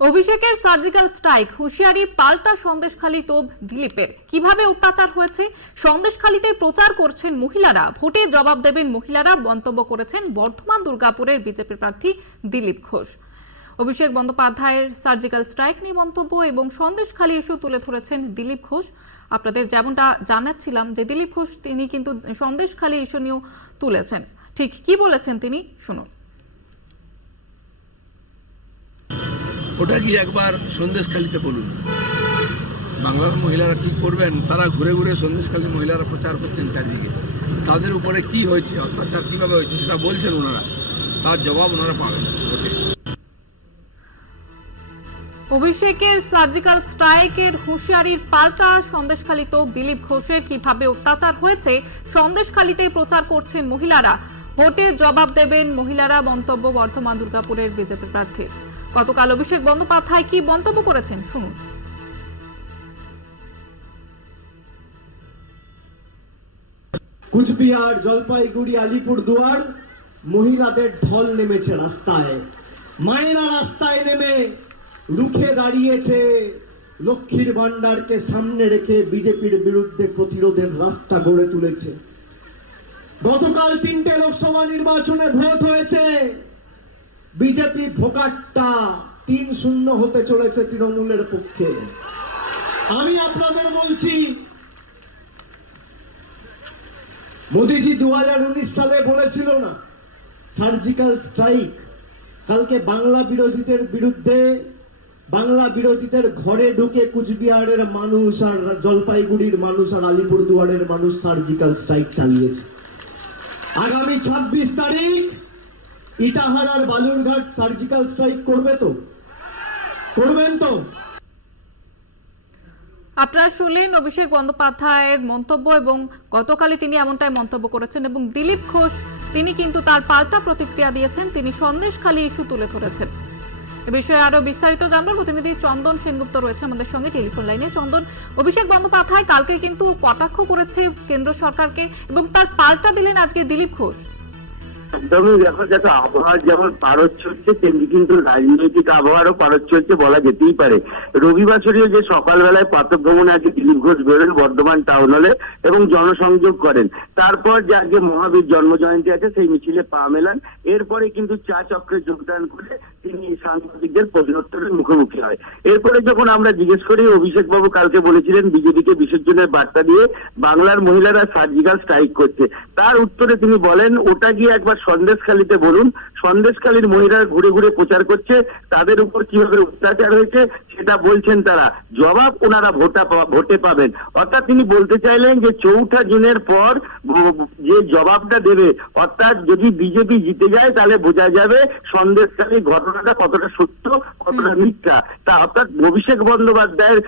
অভিষেকের surgical strike, হুঁশিয়ারি, পাল্টা সন্দেশখালী তোপ দিলীপের। কিভাবে অত্যাচার হয়েছে সন্দেশখালীতে প্রচার করছেন মহিলারা, ভোটে জবাব দেবেন মহিলারা, মন্তব্য করেছেন বর্ধমান দুর্গাপুরের বিজেপি প্রার্থী দিলীপ ঘোষ। অভিষেক বন্দ্যোপাধ্যায়ের সার্জিক্যাল স্ট্রাইক নিয়ে মন্তব্য এবং সন্দেশখালী ইস্যু তুলে ধরেছেন দিলীপ ঘোষ। আপনাদের যেমনটা জানাচ্ছিলাম যে দিলীপ ঘোষ তিনি কিন্তু সন্দেশখালী ইস্যু নিয়েও তুলেছেন। ঠিক কি বলেছেন তিনি, শুনুন। ওটা কি একবার সন্দেশখালীতে বলুন। বাংলার মহিলারা কি করবেন, তারা ঘুরে ঘুরে সন্দেশখালী মহিলারা প্রচার করছেন চারিদিকে। তাদের উপরে কি হয়েছে, অত্যাচার কিভাবে হয়েছে সেটা বলছেন ওনারা, তার জবাব ওনারা পাবেন ভোটে। অভিষেকের সার্জিক্যাল স্ট্রাইকের হুঁশিয়ারির পাল্টা সন্দেশখালী তো দিলীপ ঘোষের। কিভাবে অত্যাচার হয়েছে সন্দেশখালীতেই প্রচার করছেন মহিলারা, ভোটে জবাব দেবেন মহিলারা, মন্তব্য বর্ধমান দুর্গাপুরের বিজেপি প্রার্থীর। গতকাল অভিষেক বন্দ্যোপাধ্যায় কি মন্তব্য করেছেন, শুনুন। কুচবিহার, জলপাইগুড়ি, আলিপুরদুয়ার মহিলাদের ঢল নেমেছে রাস্তায়। মায়েরা রাস্তায় নেমে রুখে দাঁড়িয়েছে, লক্ষ্মীর ভান্ডারকে সামনে রেখে বিজেপির বিরুদ্ধে প্রতিরোধের রাস্তা গড়ে তুলেছে। গতকাল 3টে লোকসভা নির্বাচনে ভোট হয়েছে, বিজেপি ভোকাটটা 3-0 হতে চলেছে তৃণমূলের পক্ষে। আমি আপনাদের বলছি, মোদিজি 2019 সালে বলেছিল না সার্জিক্যাল স্ট্রাইক, কালকে বাংলা বিরোধীদের বিরুদ্ধে, বাংলা বিরোধীদের ঘরে ঢুকে কুচবিহারের মানুষ আর জলপাইগুড়ির মানুষ আর আলিপুরদুয়ারের মানুষ সার্জিক্যাল স্ট্রাইক চালিয়েছে। আগামী 26 তারিখ ইটাহার আর বালুরঘাট সার্জিক্যাল স্ট্রাইক করবে তো, করবেন তো? আপনারা শুনলেন অভিষেক বন্দ্যোপাধ্যায়ের মন্তব্য এবং গতকালই তিনি এমনটাই মন্তব্য করেছেন এবং দিলীপ ঘোষ তিনি কিন্তু তার পাল্টা প্রতিক্রিয়া দিয়েছেন, তিনি সন্দেশখালী ইস্যু তুলে ধরেছেন। এ বিষয়ে আরো বিস্তারিত জানবো, প্রতিনিধি চন্দন সেনগুপ্ত রয়েছে আমাদের সঙ্গে টেলিফোন লাইনে। চন্দন, অভিষেক বন্দ্যোপাধ্যায় কালকে কিন্তু কটাক্ষ করেছে কেন্দ্র সরকারকে এবং তার পাল্টা দিলেন আজকে দিলীপ ঘোষ। একদমই দেখো, আবহাওয়া যেমন পারদ চলছে তেমনি কিন্তু রাজনৈতিক আবহাওয়ারও পারদ চলছে বলা যেতেই পারে। রবিবার যে সকালবেলায় প্রাতঃভ্রমণে আজকে দিলীপ ঘোষ বেরোলেন বর্ধমান টাউন হলে এবং জনসংযোগ করেন। তারপর যে আজকে মহাবীর জন্ম জয়ন্তী আছে সেই মিছিলে পা মেলান। এরপরে কিন্তু চা চক্রে যোগদান করে তিনি সাংবাদিকদের প্রশ্নোত্তরের মুখোমুখি হয়। এরপরে যখন আমরা জিজ্ঞেস করি, অভিষেক বাবু কালকে বলেছিলেন বিজেপিকে বিসর্জনের বার্তা দিয়ে বাংলার মহিলারা সার্জিক্যাল স্ট্রাইক করছে, তার উত্তরে তিনি বলেন ওটা গিয়ে একবার সন্দেশখালীতে বলুন। সন্দেশখালীর মহিলারা ঘুরে ঘুরে প্রচার করছে, তাদের উপর কিভাবে অত্যাচার হয়েছে সেটা বলছেন তারা, জবাব ওনারা ভোটে পাবেন। অর্থাৎ তিনি বলতে চাইলেন যে 4 জুনের পর যে জবাবটা দেবে, অর্থাৎ যদি বিজেপি জিতে যায় তাহলে বোঝা যাবে সন্দেশখালীর ঘটনাটা কতটা সত্য কতটা মিথ্যা। তা অর্থাৎ অভিষেক বন্দ্যোপাধ্যায়ের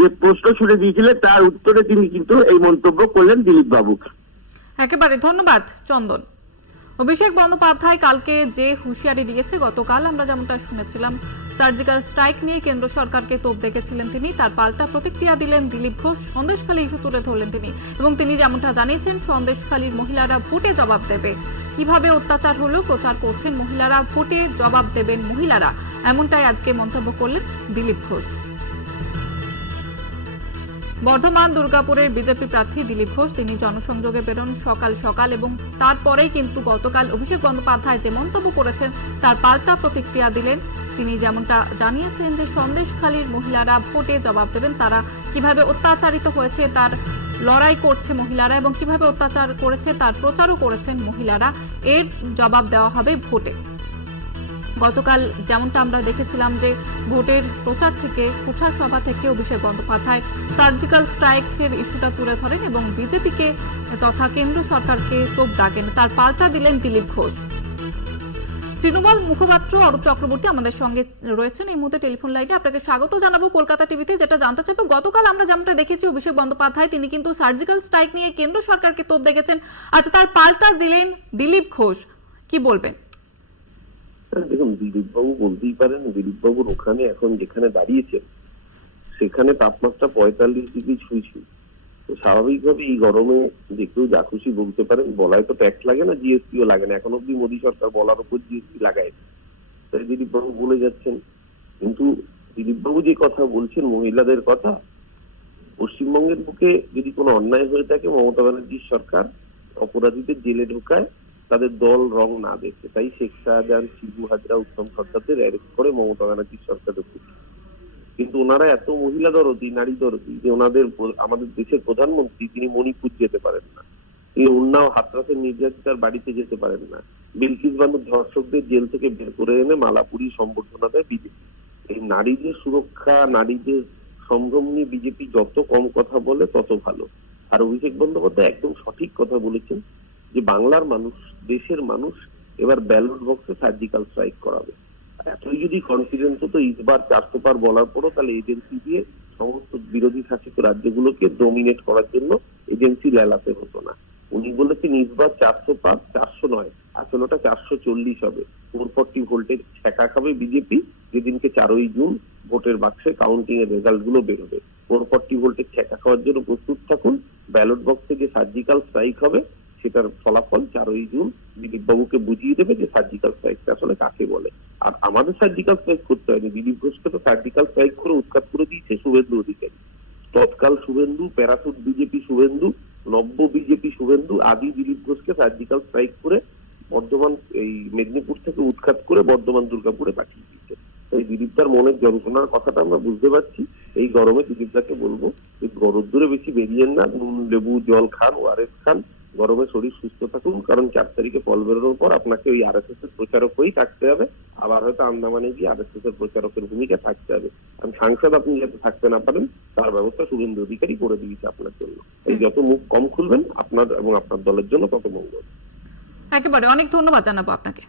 যে প্রশ্ন ছুড়ে দিয়েছিলেন তার উত্তরে তিনি কিন্তু এই মন্তব্য করলেন দিলীপ বাবু। একেবারে ধন্যবাদ চন্দন। অভিষেক বন্দ্যোপাধ্যায় কালকে যে হুঁশিয়ারি দিয়েছে, গতকাল আমরা যেমনটা শুনেছিলাম সার্জিক্যাল স্ট্রাইক নিয়ে কেন্দ্র সরকারকে তোপ দেখেছিলেন তিনি, তার পাল্টা প্রতিক্রিয়া দিলেন দিলীপ ঘোষ, সন্দেশখালী ইস্যু তুলে ধরলেন তিনি এবং তিনি যেমনটা জানিয়েছেন সন্দেশখালীর মহিলারা ভোটে জবাব দেবে। কিভাবে অত্যাচার হলো প্রচার করছেন মহিলারা, ভোটে জবাব দেবেন মহিলারা, এমনটাই আজকে মন্তব্য করলেন দিলীপ ঘোষ। বর্ধমান দুর্গাপুরের বিজেপি প্রার্থী দিলীপ ঘোষ তিনি জনসংযোগে বেরোন সকাল সকাল এবং তারপরেই কিন্তু গতকাল অভিষেক বন্দ্যোপাধ্যায় যে মন্তব্য করেছেন তার পাল্টা প্রতিক্রিয়া দিলেন। তিনি যেমনটা জানিয়েছেন যে সন্দেশখালীর মহিলারা ভোটে জবাব দেবেন, তারা কিভাবে অত্যাচারিত হয়েছে তার লড়াই করছে মহিলারা এবং কিভাবে অত্যাচার করেছে তার প্রচারও করেছেন মহিলারা, এর জবাব দেওয়া হবে ভোটে। গতকাল যেমনটা আমরা দেখেছিলাম যে ভোটের প্রচার থেকে, প্রচার সভা থেকে অভিষেক বন্দ্যোপাধ্যায় সার্জিক্যাল স্ট্রাইকের ইস্যুটা তুলে ধরেন এবং বিজেপিকে তথা কেন্দ্র সরকারকে তোপ দাগেন, তার পাল্টা দিলেন দিলীপ ঘোষ। তৃণমূল মুখপাত্র অরূপ চক্রবর্তী আমাদের সঙ্গে রয়েছেন এই মুহূর্তে টেলিফোন লাইনে। আপনাকে স্বাগত জানাবো কলকাতা টিভিতে। যেটা জানতে চাইবো, গতকাল আমরা যেমনটা দেখেছি অভিষেক বন্দ্যোপাধ্যায় তিনি কিন্তু সার্জিক্যাল স্ট্রাইক নিয়ে কেন্দ্র সরকারকে তোপ দেখেছেন, আজ তার পাল্টা দিলেন দিলীপ ঘোষ, কি বলবেন? দেখুন, দিলীপ বাবু বলতেই পারেন, দিলীপ বাবুর ওখানে এখন যেখানে দাঁড়িয়েছেন সেখানে তাপমাত্রা 45 ডিগ্রি ছুঁইছে। তো স্বাভাবিকভাবে এই গরমে যে কেউ যা খুশি বলতে পারেন, বলায় তো ট্যাক্স লাগে না, জিএসটিও লাগে না, এখন অব্দি মোদী সরকার বলার উপর জিএসটি লাগায়। তাই দিলীপ বাবু বলে যাচ্ছেন কিন্তু দিলীপবাবু যে কথা বলছেন মহিলাদের কথা, পশ্চিমবঙ্গের বুকে যদি কোনো অন্যায় হয়ে থাকে মমতা ব্যানার্জির সরকার অপরাধীদের জেলে ঢোকায় তাদের দল রং না দেখে। তাই শেখ শাহজাহান, শিবু হাজরা, উত্তম সরকারদের অ্যারেস্ট করে মমতা ব্যানার্জির সরকার ঢুকেছে। কিন্তু ওনারা এত মহিলা দরদি, নারী দরদি যে ওনাদের আমাদের দেশের প্রধানমন্ত্রী তিনি মণিপুর যেতে পারেন না, তিনি উন্নাও হাতরাসের নির্যাতিতার বাড়িতে যেতে পারেন না, বিলকিস বানুর ধর্ষকদের জেল থেকে বের করে এনে মালাপুরি সম্বর্ধনা দেয় বিজেপি। এই নারীদের সুরক্ষা, নারীদের সম্ভ্রম নিয়ে বিজেপি যত কম কথা বলে তত ভালো। আর অভিষেক বন্দ্যোপাধ্যায় একদম সঠিক কথা বলেছেন যে বাংলার মানুষ, দেশের মানুষ এবার ব্যালট বক্সে সার্জিক্যাল স্ট্রাইক করাবে। এতই যদি কনফিডেন্স হতো ইসবার 400 পার বলার পরও, তাহলে এজেন্সি দিয়ে সমস্ত বিরোধী শাসিত রাজ্যগুলোকে ডোমিনেট করার জন্য এজেন্সি লেলাতে হতো না। উনি বলেছেন ইসবার 400 পার, 400 নয়, আসলে ওটা 440 হবে। 440 ভোল্টের ছেঁকা খাবে বিজেপি যেদিনকে 4ই জুন ভোটের বাক্সে কাউন্টিং এর রেজাল্ট গুলো বেরোবে। 440 ভোল্টের ছেঁকা খাওয়ার জন্য প্রস্তুত থাকুন। ব্যালট বক্সে যে সার্জিক্যাল স্ট্রাইক হবে সেটার ফলাফল 4ই জুন দিলীপ বাবুকে বুঝিয়ে দেবে যে সার্জিক্যাল স্ট্রাইকটা আসলে কাকে বলে। আর আমাদের সার্জিক্যাল স্ট্রাইক করতে হয়নি, দিলীপ ঘোষকে তো সার্জিক্যাল স্ট্রাইক করে উৎখাত করে দিয়েছে শুভেন্দু অধিকারী। তৎকাল শুভেন্দু, প্যারাসুট বিজেপি শুভেন্দু, নব্য বিজেপি শুভেন্দু আদি দিলীপ ঘোষকে সার্জিক্যাল স্ট্রাইক করে বর্ধমান, এই মেদিনীপুর থেকে উৎখাত করে বর্ধমান দুর্গাপুরে পাঠিয়ে দিয়েছে। এই দিলীপদার মনের যন্ত্রণার কথাটা আমরা বুঝতে পারছি। এই গরমে দিলীপদাকে বলবো এই রোদ্দুরে বেশি বেরিয়েন না, নুন লেবু জল খান, ওআরএস খান, গরমে শরীর সুস্থ থাকুন। কারণ 4 তারিখে ফল বেরোনোর পর আপনাকে ওই আরএসএস এর প্রচারক হয়েই থাকতে হবে, আবার হয়তো আন্দামানে গিয়ে আরএসএস এর প্রচারকের ভূমিকা থাকতে হবে। কারণ সাংসদ আপনি যাতে থাকতে না পারেন তার ব্যবস্থা শুভেন্দু অধিকারী করে দিয়েছে আপনার জন্য। এই যত মুখ কম খুলবেন আপনার এবং আপনার দলের জন্য তত মঙ্গল। একেবারে অনেক ধন্যবাদ জানাবো আপনাকে।